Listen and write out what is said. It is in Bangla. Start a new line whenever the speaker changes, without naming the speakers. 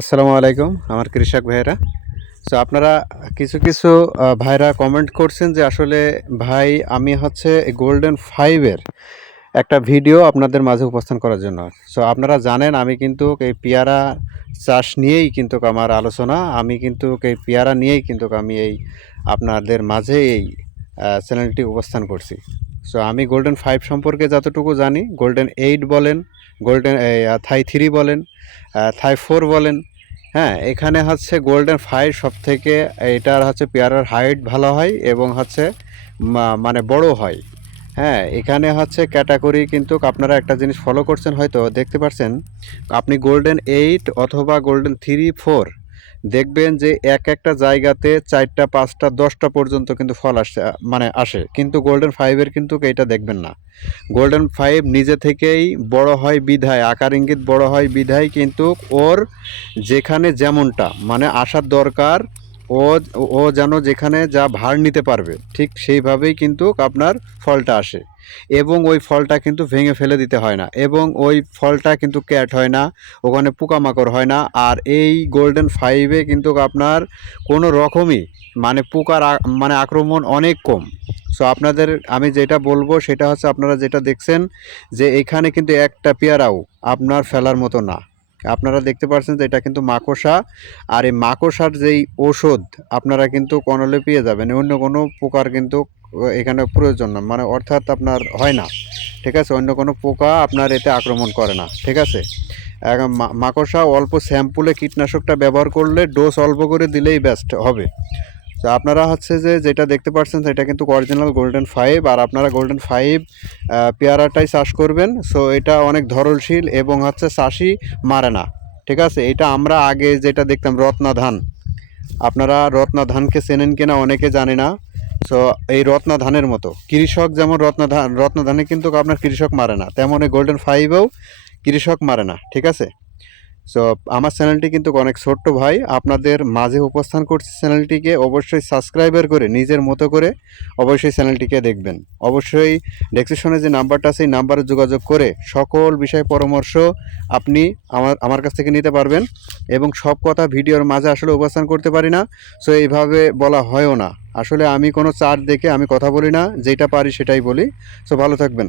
আসসালামু আলাইকুম, আমার কৃষক ভাইরা সো আপনারা কিছু কিছু ভাইরা কমেন্ট করছেন যে আসলে, ভাই, আমি হচ্ছে গোল্ডেন ফাইভের একটা ভিডিও আপনাদের মাঝে উপস্থান করার জন্য। সো আপনারা জানেন, আমি কিন্তু এই পেয়ারা চাষ নিয়েই কিন্তু আমার আলোচনা। আমি কিন্তু এই পেয়ারা নিয়েই কিন্তু আমি এই আপনাদের মাঝে এই চ্যানেলটি উপস্থান করছি। সো আমি গোল্ডেন ফাইভ সম্পর্কে যতটুকু জানি গোল্ডেন এইট বলেন গোল্ডেন থাই থ্রি বলেন থাই ফোর বলেন হ্যাঁ এখানে হচ্ছে গোল্ডেন ফাইভ সব থেকে এটার হচ্ছে পেয়ারার হাইট ভালো হয় এবং হচ্ছে মানে বড় হয়। হ্যাঁ এখানে হচ্ছে ক্যাটাগরি কিন্তু আপনারা একটা জিনিস ফলো করছেন হয়তো, দেখতে পাচ্ছেন আপনি গোল্ডেন এইট অথবা গোল্ডেন থ্রি ফোর দেখবেন যে এক একটা জায়গাতে চারটা, পাঁচটা, দশটা পর্যন্ত কিন্তু ফল আসে মানে আসে। কিন্তু গোল্ডেন ফাইভের কিন্তু এটা দেখবেন না। গোল্ডেন ফাইভ নিজে থেকেই বড় হয় বিধায়, আকার ইঙ্গিত বড় হয় বিধায়, কিন্তু ওর যেখানে যেমনটা মানে আসার দরকার, ও ও যেন যেখানে যা ভার নিতে পারবে, ঠিক সেইভাবেই কিন্তু আপনার ফলটা আসে। এবং ওই ফলটা কিন্তু ভেঙে ফেলে দিতে হয় না এবং ওই ফলটা কিন্তু ক্যাট হয় না, ওখানে পোকামাকড় হয় না। আর এই গোল্ডেন ফাইভে কিন্তু আপনার কোনো রকমই মানে পোকার মানে আক্রমণ অনেক কম। সো আপনাদের আমি যেটা বলব সেটা হচ্ছে আপনারা যেটা দেখছেন যে এখানে কিন্তু একটা পেয়ারাও আপনার ফেলার মতো না। আপনারা দেখতে পাচ্ছেন যে এটা কিন্তু মাকড়সা আর এই মাকড়সার যেই ওষুধ আপনারা কিন্তু কনলে পেয়ে যাবেন। অন্য কোনো পোকার কিন্তু এখানে প্রয়োজন না। মানে অর্থাৎ আপনার হয় না। ঠিক আছে? অন্য কোনো পোকা আপনার এতে আক্রমণ করে না। ঠিক আছে? মাকড়সা অল্প স্যাম্পুলে কীটনাশকটা ব্যবহার করলে ডোজ অল্প করে দিলেই বেস্ট হবে। তো আপনারা হচ্ছে যে যেটা দেখতে পাচ্ছেন সেটা কিন্তু অরিজিনাল গোল্ডেন ফাইভ আর আপনারা গোল্ডেন ফাইভ পেয়ারাটাই চাষ করবেন। সো এটা অনেক ধরলশীল এবং হচ্ছে চাষি মারে না। ঠিক আছে? এটা আমরা আগে যেটা দেখতাম রত্না ধান আপনারা রত্না ধানকে চেনেন কিনা অনেকে জানে না। সো এই রত্না ধানের মতো। কৃষক যেমন রত্না ধান রত্না ধানে কিন্তু আপনার কৃষক মারে না, তেমন এই গোল্ডেন ফাইভেও কৃষক মারে না, ঠিক আছে? সো আমার চ্যানেলটি কিন্তু অনেক ছোট্ট ভাই। আপনাদের মাঝে উপস্থান করছি চ্যানেলটিকে অবশ্যই সাবস্ক্রাইবার করে, নিজের মতো করে অবশ্যই চ্যানেলটিকে দেখবেন। অবশ্যই ডেসক্রিপশনে যে নাম্বারটা এই নাম্বারে যোগাযোগ করে সকল বিষয় পরামর্শ আপনি আমার আমার কাছ থেকে নিতে পারবেন এবং সব কথা ভিডিওর মাঝে আসলে উপস্থান করতে পারি না। সো এইভাবে বলা হয়ও না। আসলে আমি কোনো চার্ট দেখে আমি কথা বলি না, যেটা পারি সেটাই বলি। সো ভালো থাকবেন।